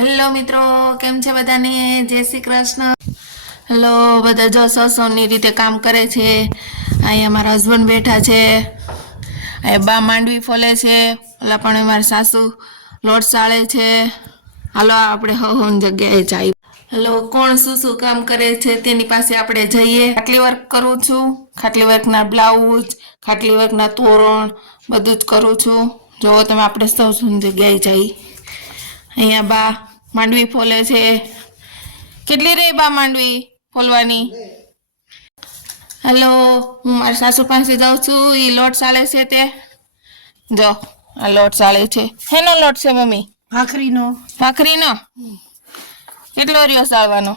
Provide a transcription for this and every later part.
Hello મિત્રો, કેમ છે બધાને? જય શ્રી કૃષ્ણ. હેલો બધા, જો સસોની રીતે કામ કરે છે. અહીંયા મારા હસબન્ડ બેઠા છે. અહીંયા બા માંડવી ફોલે છે. ઓલા પણ મારા સાસુ લોટ સાળે છે. હાલો આપણે હવન જગ્યાએ જાય. હેલો, કોણ શું કામ કરે છે તેની પાસે આપણે જઈએ. ખાટલી વર્ક કરું છું. ખાટલી વર્કના બ્લાઉઝ, ખાટલી વર્કના તોરણ બધું જ કરું છું. જો તમે આપણે સૌ જગ્યાએ જઈએ. અહીંયા બા માંડવી ફોલે છે. કેટલી રહી બા માંડવી ફોલવાની? હેલો, હું મારા સાસુ પાસે જાઉં છું. એ લોટ સાળે છે તે જો આ લોટ સાળે છે. હેનો લોટ છે મમ્મી? ભાખરીનો. ભાખરીનો? કેટલો રહ્યો સાળવાનો?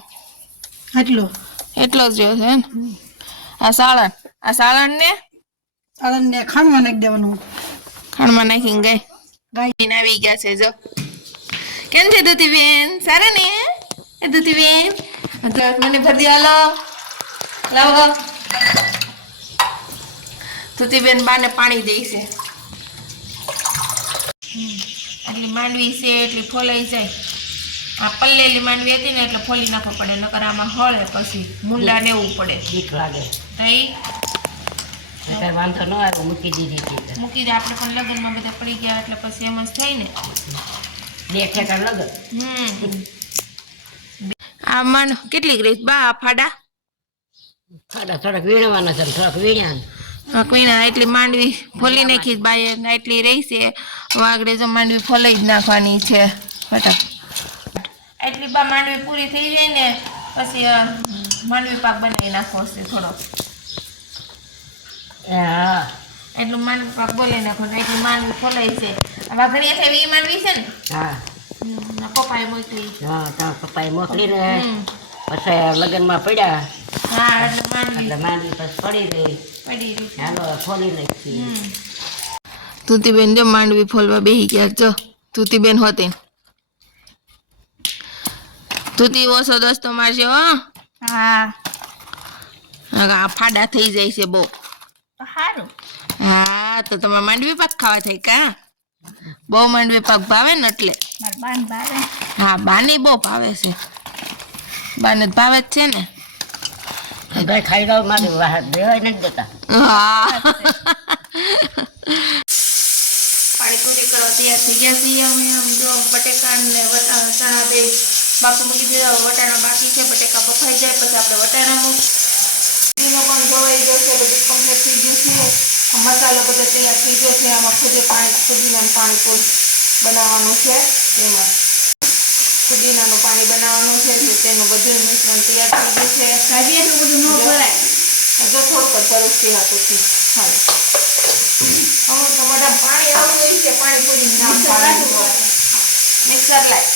એટલો જ રહ્યો છે ને? આ સાળણ ને ખાંડમાં નાખી દેવાનું. ખાંડમાં નાખીને ગાય આવી ગયા છે. જો કેમ છે દૂતીબેન? સારા ને એ દૂતીબેન? મને ભરી હાલો, લાવો. દૂતીબેન બાને પાણી દે છે. એટલી માંડવી છે એટલી ફોલાઈ જાય. આ પલ્લેલી માંડવી હતી ને એટલે ફોલી નાખવું પડે, નકર આમાં હળે પછી મુંડા ને એવું પડે, બીક લાગે. તઈ વાંધો ન આવે, મૂકી દીધી. મૂકી દે આપણે, પણ લગ્નમાં બધા પડી ગયા એટલે પછી એમ જ થાય ને. બે ઠેકા લગન. આ માન કેટલી ગ્રેસ બા ફાડા થોડાક વીણવાના છે, થોડાક વીણ્યા. કોઈના એટલી માંડવી ફોલી નાખી બાએ, એટલી રહી છે. વાગડે જો માંડવી ફોલાઈ જ નાખવાની છે ફટાફટ. એટલી બા માંડવી પૂરી થઈ જાય ને પછી માંડવી પાક બનાવી નાખવો છે થોડો. હા, એટલું માંડવી પાક બોલાવી નાખો ને એટલી માંડવી ફોલાઈ છે. વાઘડીએ થાય એ માંડવી છે ને? હા, પપ્પાએ મોકલી. હા, તારા પપ્પાએ મોકલીને પછી લગ્નમાં પડ્યા. હા, એટલે માંડવી પછી પડી રહી. હાલો ફોલી નાખી. તુતીબેન જો માંડવી ફોલવા બેસી ગયા. જો તુતીબેન હોતી તુતી ઓછો દોસ્તો મારશે હો. હા, આ ફાડા થઈ જાય છે બહુ સારું. હા, તો તમારે માંડવી પાક ખાવા થાય કા? બહુ માંડવી પાક ભાવે ને એટલે. હા, બાને બહુ ભાવે છે. બાને ભાવે જ છે ને. ભાઈ ખાઈ ગયો, મારી વાત દેવાય નથી દેતા. હા, પાણીપુરી કરવા તૈયાર થઈ ગયા છીએ અમે. આમ જો બટેકા ને વટાણા ચણા બે બાકી મૂકી દીધા. વટાણા બાકી છે, બટેકા બફાઈ જાય પછી આપણે વટાણા મૂકીનો પણ ધોવાઈ ગયો છે, બધું કમ્પ્લીટ થઈ ગયું છે. મસાલો બધો તૈયાર થઈ ગયો છે. આમાં ફુદીનાનું પાણી બનાવવાનું છે. એમાં ફુદીનાનું પાણી બનાવવાનું છે, તો તેનું બધું મિશ્રણ તૈયાર થઈ ગયું છે. સાજી એટલું બધું ન ભરાય, જો થોડુંક જ ભરું છે આખુંથી. હા, અમુક તો મોઢામાં પાણી આવતું હોય છે. પાણીપુરી નામ પાણી મિક્સર લાય.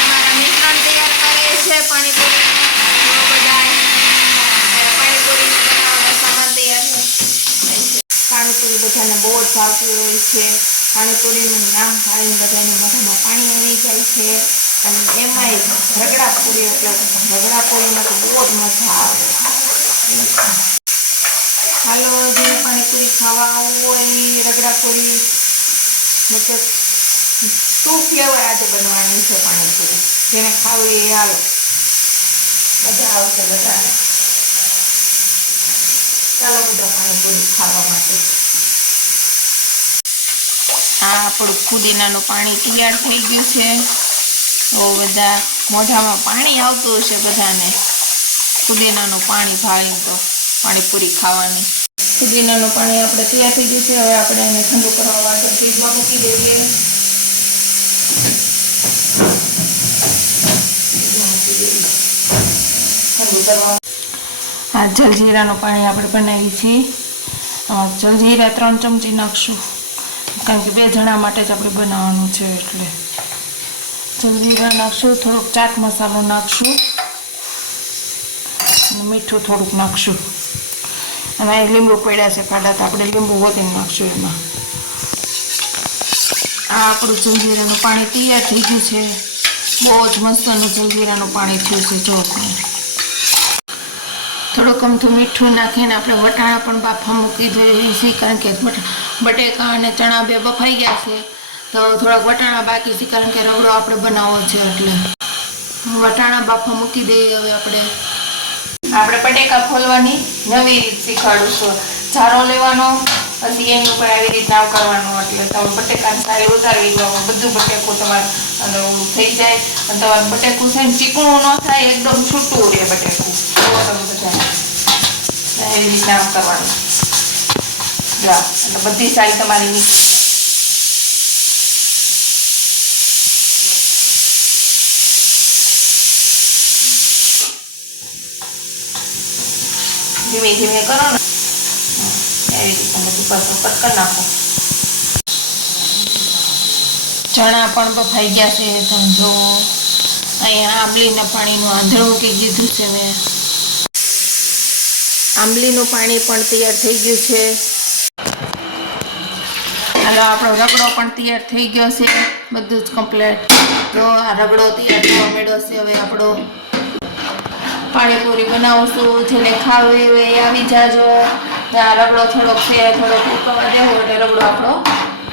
અમારા મિશ્રણ તૈયાર કરે છે પાણીપુરીનું. પાણીપુરી બનાવવાનો સામાન તૈયાર છે. પાણીપુરી બધાને બહુ જ ભાવતી હોય છે. પાણીપુરીનું નામ ખાઈને બધાને મોઢામાં પાણી આવી જાય છે. અને એમાંય રગડાપુરી, એટલે રગડાપુરીમાં તો બહુ જ મજા આવે. હાલો, જે પાણીપુરી ખાવા આવવું હોય, રગડાપુરી મતલબ 2 ફ્લેવર આજે બનવાની છે પાણીપુરી. જેને ખાવું એ હાલો, મજા આવશે બધાને. ચાલો બધા પાણીપુરી ખાવા માટે. આ આપણું ફુદીનાનું પાણી તૈયાર થઈ ગયું છે. તો બધા મોઢામાં પાણી આવતું હશે બધાને. ફુદીનાનું પાણી ભાવીને તો પાણીપુરી ખાવાની. ફુદીનાનું પાણી આપણે તૈયાર થઈ ગયું છે. હવે આપણે એને ઠંડુ કરવા માટે ફ્રીજમાં મૂકી દઈએ. ઠંડુ કરવા આ જલજીરાનું પાણી આપણે બનાવીએ છીએ. જલજીરા 3 ચમચી નાખશું, કારણ કે 2 જણા માટે જ આપણે બનાવવાનું છે. એટલે જલજીરા નાખશું, થોડોક ચાટ મસાલો નાખશું અને મીઠું થોડુંક નાખશું. અને લીંબુ પડ્યા છે ફાડા, તો આપણે લીંબુ વધીને નાખશું એમાં. આ આપણું જલજીરાનું પાણી તૈયાર થઈ ગયું છે. બહુ જ મસ્તનું જલજીરાનું પાણી થયું છે. જો થોડુંક અમથું મીઠું નાખીને આપણે વટાણા પણ બાફા મૂકી દઈએ છીએ, કારણ કે બટેકા અને ચણા બે બફાઈ ગયા છે. તો થોડાક વટાણા બાકી છે કારણ કે રગડો આપણે બનાવવો છે એટલે વટાણા બાફા મૂકી દઈએ. હવે આપણે બટેકા ફોલવાની નવી રીત શીખવાડું છું. જારો લેવાનો, પછી એની ઉપર આવી રીતના કરવાનું, એટલે તમે બટેકાની સારી ઉતારવી દો, બધું બટેકું તમારે થઈ જાય અને તમારું બટેકું છે ને ચીકણું ન થાય, એકદમ છૂટું રહે બટેકું. તમે બધા એવી રીતના કરવાનું. એટલે બધી સારી તમારી મિક્સ. ધીમે ધીમે કરો ને એવી રીતે બધું પાછું કટ કરી નાખો. ચણા પણ બફાઈ ગયા છે. તમે જો અહીંયા આંબલીના પાણીનું આંધળું મૂકી દીધું છે મેં. આંબલીનું પાણી પણ તૈયાર થઈ ગયું છે. હાલો આપણો રગડો પણ તૈયાર થઈ ગયો છે, બધું જ કમ્પ્લીટ. તો આ રગડો તૈયાર થવા માંડ્યો છે. હવે આપણો પાણીપુરી બનાવશું. જેને ખાવી હોય એ આવી જાજો. આ રગડો થોડોક છે, થોડોક ઉકળવા દેવો એટલે રગડો આપણો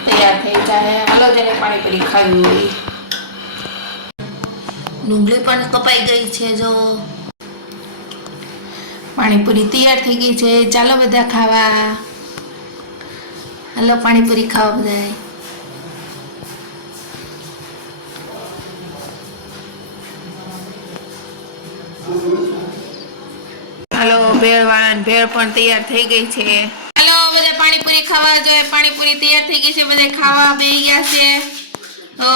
તૈયાર થઈ જાય. હાલો જેને પાણીપુરી ખાવી હોય. ડુંગળી પણ કપાઈ ગઈ છે. જો પાણીપુરી તૈયાર થઈ ગઈ છે. ચાલો બધા ખાવા. હાલો પાણીપુરી ખાવા બધા. હાલો ભેળવાળા ભેળ પણ તૈયાર થઈ ગઈ છે. હાલો બધા પાણીપુરી ખાવા જોઈએ. પાણીપુરી તૈયાર થઈ ગઈ છે, બધા ખાવા બેસી ગયા છે. તો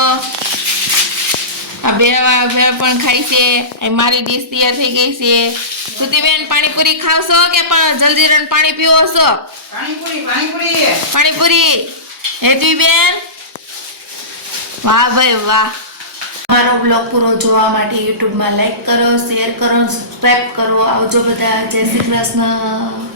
આ ભેળવાળા ભેળ પણ ખાઈ છે. મારી ડીશ તૈયાર થઈ ગઈ છે. સુતીબેન પાણીપુરી ખાવશો કે પણ જલ્દીરન પાણી પીવો છો? પાણીપુરી. હેતવીબેન વાહ ભાઈ વાહ. મારો બ્લોગ પૂરો જોવા માટે યુટ્યુબમાં લાઈક કરો, શેર કરો, સબસ્ક્રાઈબ કરો. આવજો બધા. જય શ્રી કૃષ્ણ.